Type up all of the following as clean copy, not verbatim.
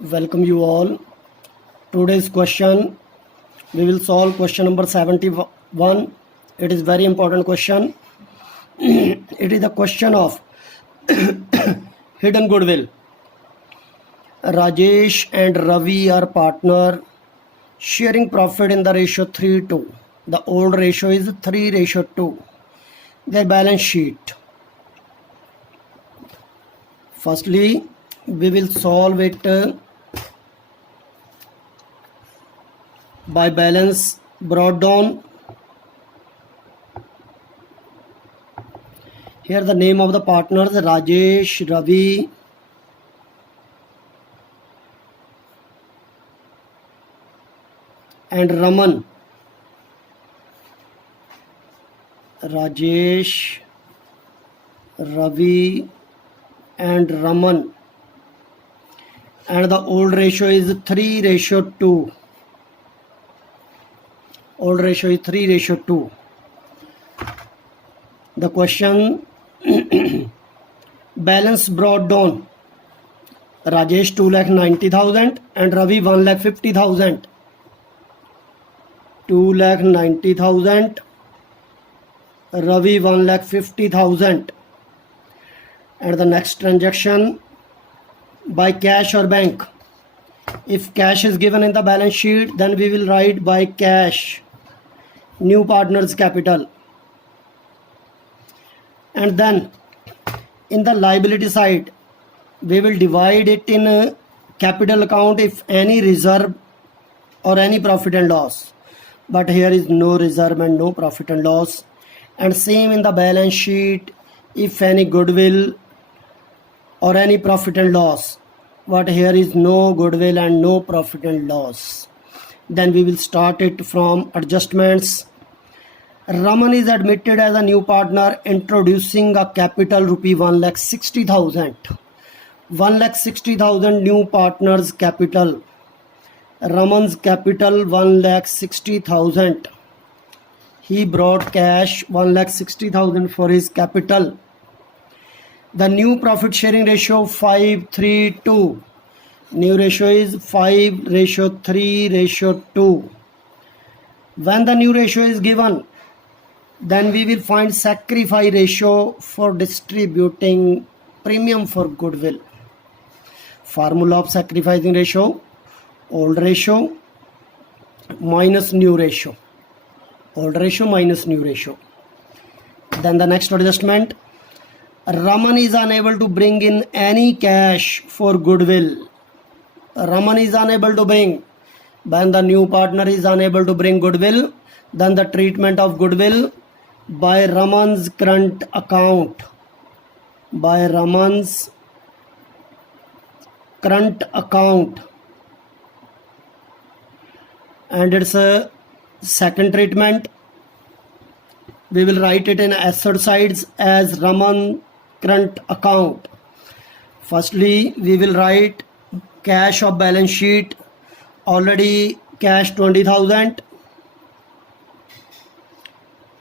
Welcome you all. Today's question, we will solve question number 71. It is very important question. It is the question of hidden goodwill. Rajesh and Ravi are partner, sharing profit in the ratio 3:2. The old ratio is 3:2. Their balance sheet. Firstly, we will solve it by balance brought down. Here the name of the partners: Rajesh, Ravi, and Raman. Rajesh, Ravi, and Raman. And the old ratio is 3:2. Old ratio is 3:2. The question, balance brought down. Rajesh 2,90,000 and Ravi 1,50,000. 2,90,000, Ravi 1,50,000. And the next transaction, by cash or bank. If cash is given in the balance sheet, then we will write by cash, new partners capital. And then in the liability side, we will divide it in a capital account if any reserve or any profit and loss. But here is no reserve and no profit and loss. And same in the balance sheet, if any goodwill or any profit and loss. But here is no goodwill and no profit and loss. Then we will start it from adjustments. Raman is admitted as a new partner, introducing a capital rupee 1,60,000. 1,60,000 new partners capital. Raman's capital 1,60,000. He brought cash 1,60,000 for his capital. The new profit sharing ratio 5:3:2. New ratio is 5:3:2. When the new ratio is given, then we will find sacrifice ratio for distributing premium for goodwill. Formula of sacrificing ratio: old ratio minus new ratio. Old ratio minus new ratio. Then the next adjustment, Raman is unable to bring in any cash for goodwill. Raman is unable to bring. When the new partner is unable to bring goodwill, then the treatment of goodwill by Raman's current account. By Raman's current account. And it's a second treatment. We will write it in asset sides as Raman current account. Firstly, we will write cash of balance sheet, already cash 20,000,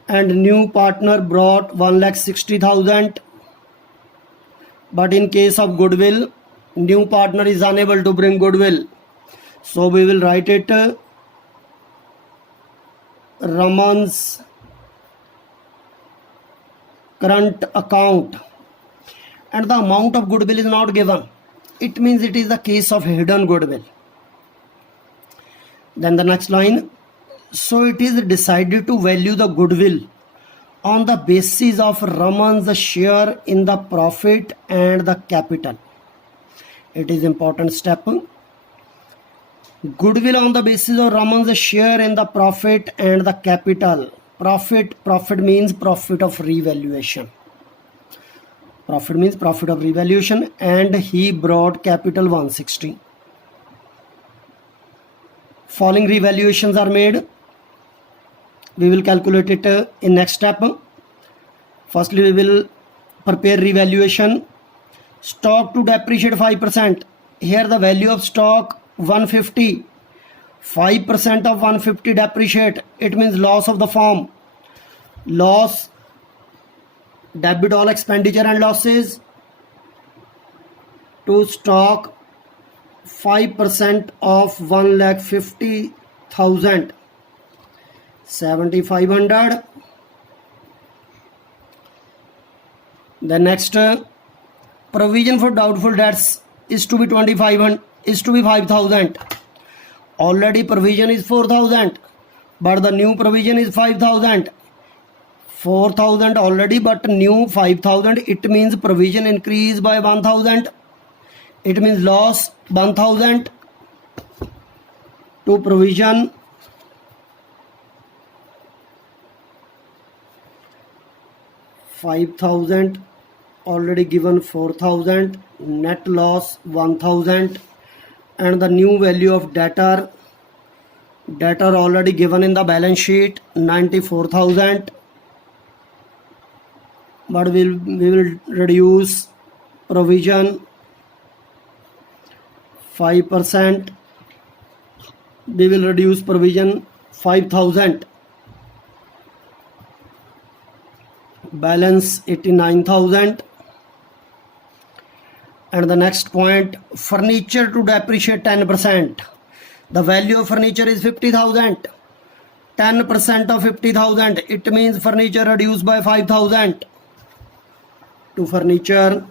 and new partner brought 1,60,000. But in case of goodwill, new partner is unable to bring goodwill, so we will write it Raman's current account. And the amount of goodwill is not given. It means it is the case of hidden goodwill. Then the next line, so it is decided to value the goodwill on the basis of Raman's share in the profit and the capital. It is important step. Goodwill on the basis of Raman's share in the profit and the capital. Profit means profit of revaluation. Profit means profit of revaluation, and he brought capital 160. Following revaluations are made. We will calculate it in next step. Firstly, we will prepare revaluation. Stock to depreciate 5%. Here the value of stock 150. 5% of 150 depreciate. It means loss of the firm. Loss, debit all expenditure and losses to stock 5% of 1,50,000, 7,500. The next provision for doubtful debts is to be 5,000. Already provision is 4,000, but the new provision is 5,000. 4,000 already, but new 5,000. It means provision increase by 1,000. It means loss 1,000 to provision. $5,000 already given, 4,000, net loss 1,000, and the new value of debtor already given in the balance sheet 94,000, but we will reduce provision 5%. We will reduce provision 5,000. Balance 89,000. And the next point, furniture to depreciate 10%. The value of furniture is 50,000. 10% of 50,000. It means furniture reduced by 5,000 to furniture.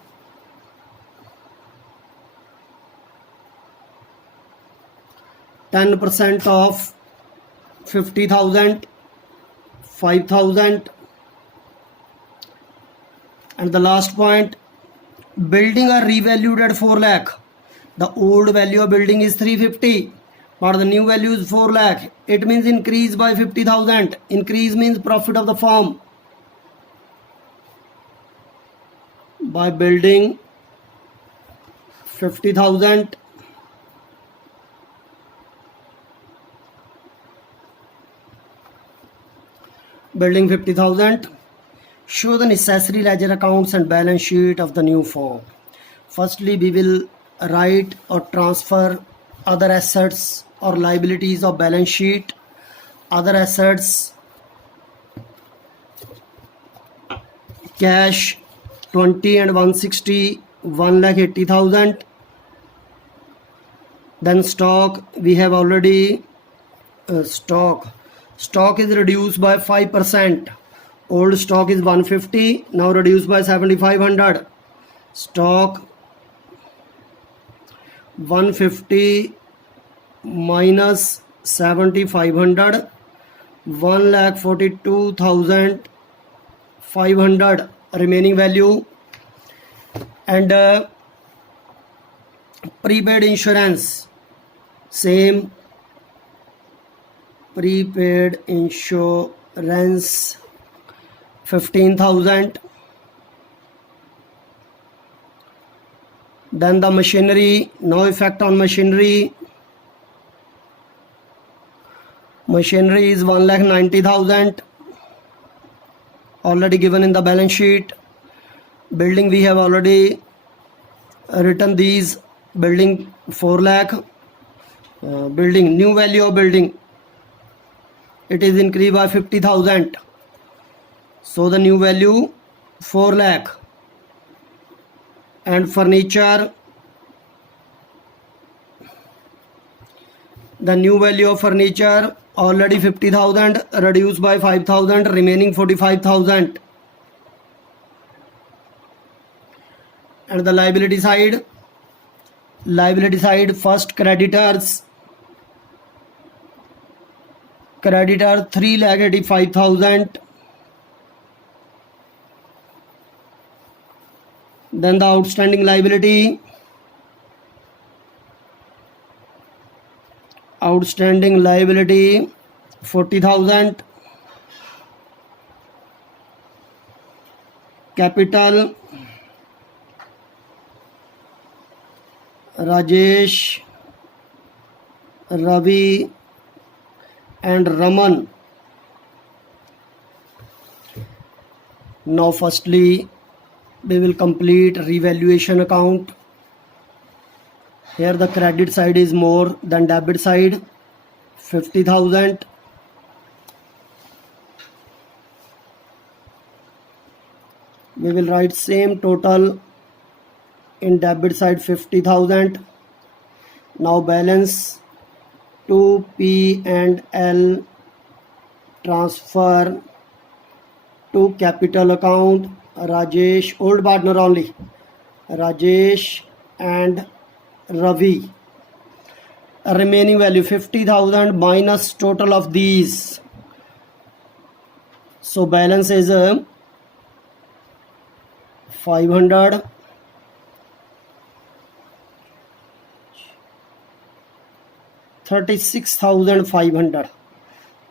%10 of 50,000, 5,000. And the last point, building are revalued at 4 lakh. The old value of building is 350, but the new value is 4 lakh. It means increase by 50,000. Increase means profit of the firm by building 50,000. Building 50,000. Show the necessary ledger accounts and balance sheet of the new firm. Firstly, we will write or transfer other assets or liabilities of balance sheet. Other assets, cash 20 and 160, 1,80,000. Then stock, we have already stock is reduced by 5%. Old stock is 150, now reduced by 7,500. Stock 150 minus 7,500, 1,42,500 remaining value. And prepaid insurance, same. Prepaid insurance 15,000. Then the machinery, no effect on machinery. Machinery is 1,90,000 already given in the balance sheet. Building, we have already written these. Building 4 lakh. Building, new value of building, it is increased by 50,000. So the new value 4 lakh. And furniture, the new value of furniture already 50,000, reduced by 5,000, remaining 45,000. And the liability side, first creditors, creditor 3,85,000. Then the outstanding liability, 40,000. Capital, Rajesh, Ravi and Raman. Now firstly, we will complete revaluation account. Here the credit side is more than debit side, 50,000. We will write same total in debit side 50,000. Now balance to P and L transfer to capital account. Rajesh, old partner only, Rajesh and Ravi. Remaining value 50,000 minus total of these. So balance is 500. 36,500.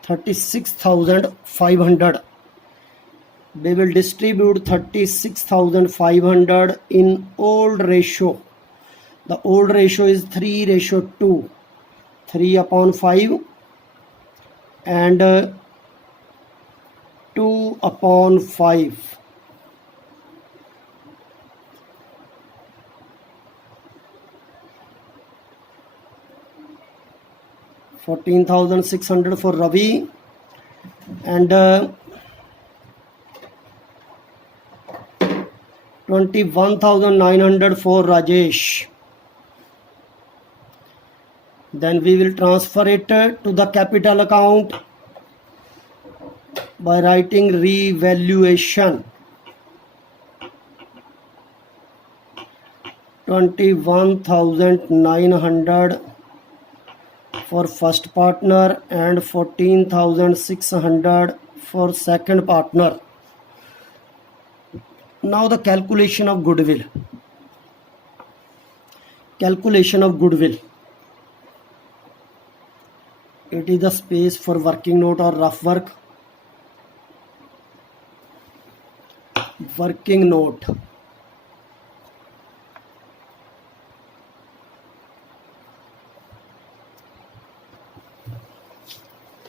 36,500. We will distribute 36,500 in old ratio. The old ratio is 3:2. 3/5 and 2/5. 14,600 for Ravi and 21,900 for Rajesh. Then we will transfer it to the capital account by writing revaluation. 21,900 for first partner and 14,600 for second partner. Now the calculation of goodwill. Calculation of goodwill. It is the space for working note or rough work. Working note.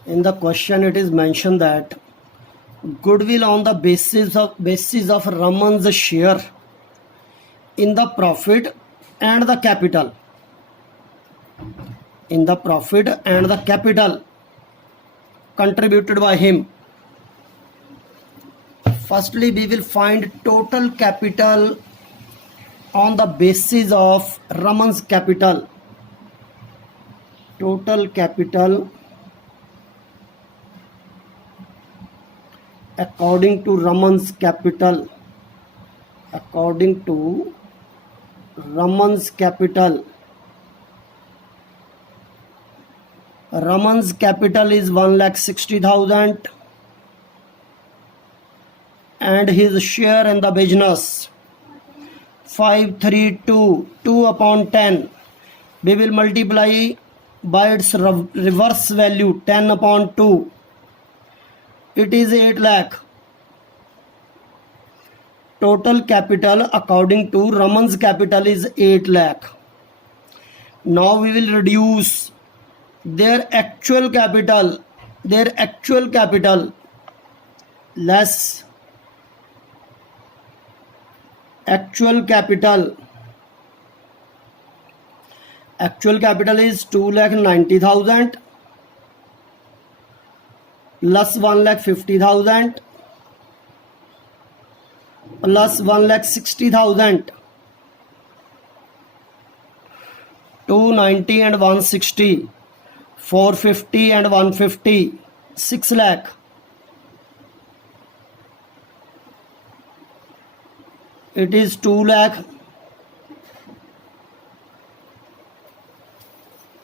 In the question it is mentioned that goodwill on the basis of Raman's share in the profit and the capital. In the profit and the capital contributed by him. Firstly, we will find total capital on the basis of Raman's capital. Total capital according to Raman's capital. According to Raman's capital. Raman's capital is 1,60,000 and his share in the business 532. 2/10. We will multiply by its reverse value 10/2. It is 8 lakh. Total capital according to Raman's capital is 8 lakh. Now we will reduce their actual capital less actual capital. Actual capital is 2,90,000 plus 1,50,000 plus 1,60,000. 290 and 160. 450 and 150. 6 lakh. It is 2 lakh.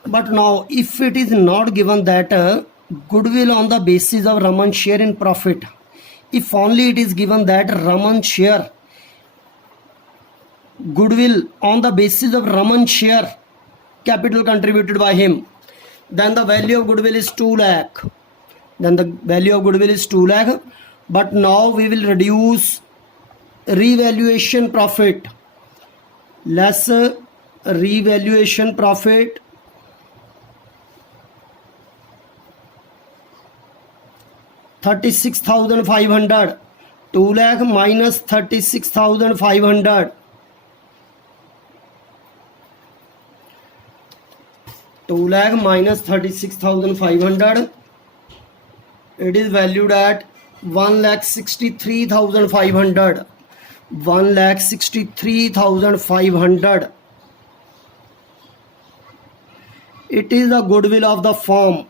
But now if it is not given that goodwill on the basis of Raman's share in profit, if only it is given that Raman's share goodwill on the basis of Raman's share capital contributed by him, then the value of goodwill is 2 lakh. But now we will reduce revaluation profit less revaluation profit. 36,500. 2 lakh minus 36,500. 2 lakh minus 36,500. It is valued at 1,63,500. 1,63,500. It is the goodwill of the firm.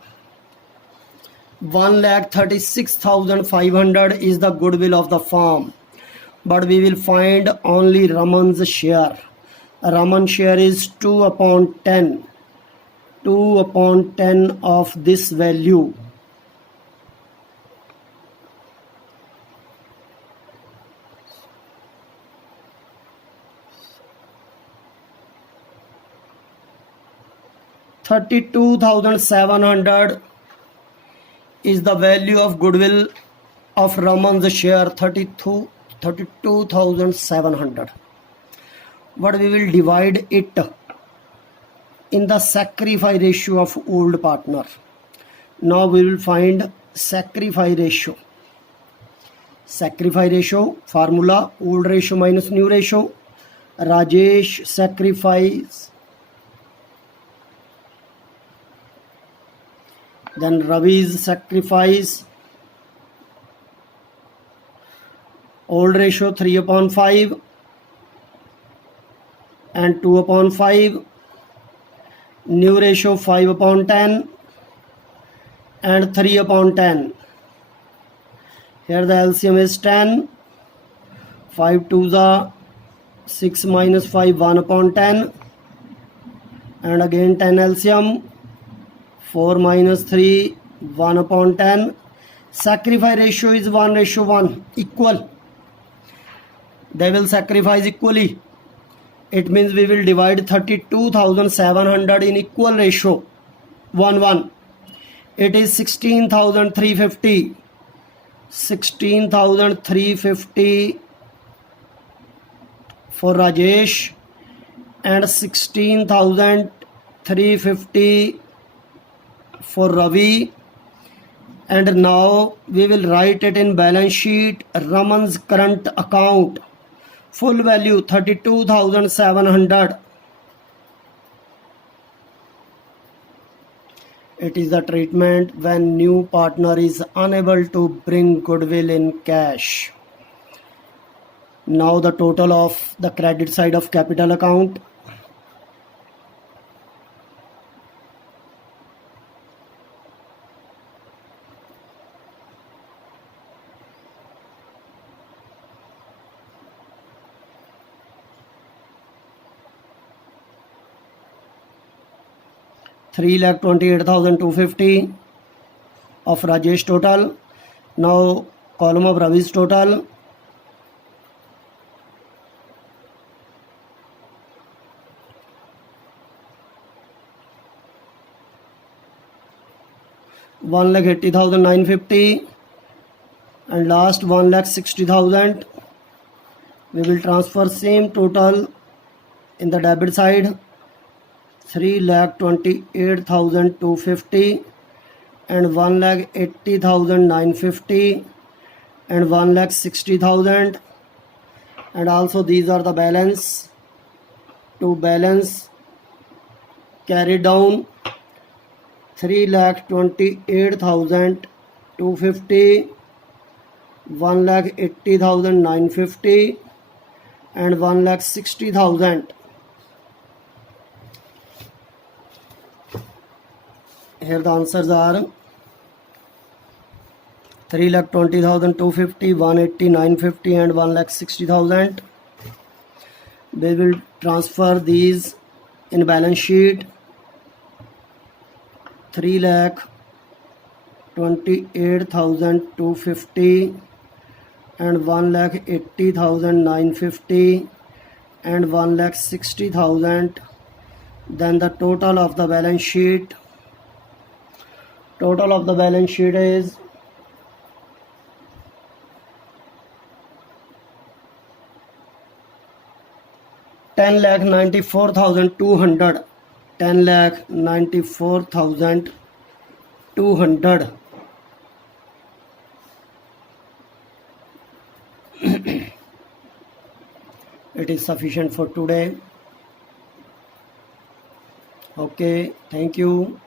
1,36,500 is the goodwill of the firm, but we will find only Raman's share. Raman's share is 2 upon 10. 2 upon 10 of this value. $32,700 is the value of goodwill of Raman's share. 32,700. But we will divide it in the sacrifice ratio of old partner. Now we will find sacrifice ratio. Sacrifice ratio formula: old ratio minus new ratio. Rajesh sacrifice, then Ravi's sacrifice. Old ratio 3 upon 5 and 2 upon 5. New ratio 5 upon 10 and 3 upon 10. Here the LCM is 10. 5 2s are 6 minus 5, 1 upon 10. And again 10 LCM. 4 minus 3, 1 upon 10. Sacrifice ratio is 1:1, equal. They will sacrifice equally. It means we will divide 32,700 in equal ratio, 1:1. It is 16,350. 16,350 for Rajesh and 16,350 for Ravi. And now we will write it in balance sheet. Raman's current account, full value 32,700. It is the treatment when new partner is unable to bring goodwill in cash. Now the total of the credit side of capital account. $3,28,250 of Rajesh total. Now column of Ravi's total. $1,80,950 and last 1,60,000. We will transfer same total in the debit side. 3,28,250 and 1,80,950 and 1,60,000, and also these are the balance. To balance, carry down 3,28,250, 1,80,950 and 1,60,000. Here the answers are 3,20,250, 180,950 and 1,60,000. We will transfer these in balance sheet. 3,28,250 and 1,80,950 and 1,60,000. Then the total of the balance sheet. Total of the balance sheet is $10,94,200. 10,94,200. It is sufficient for today. Okay, thank you.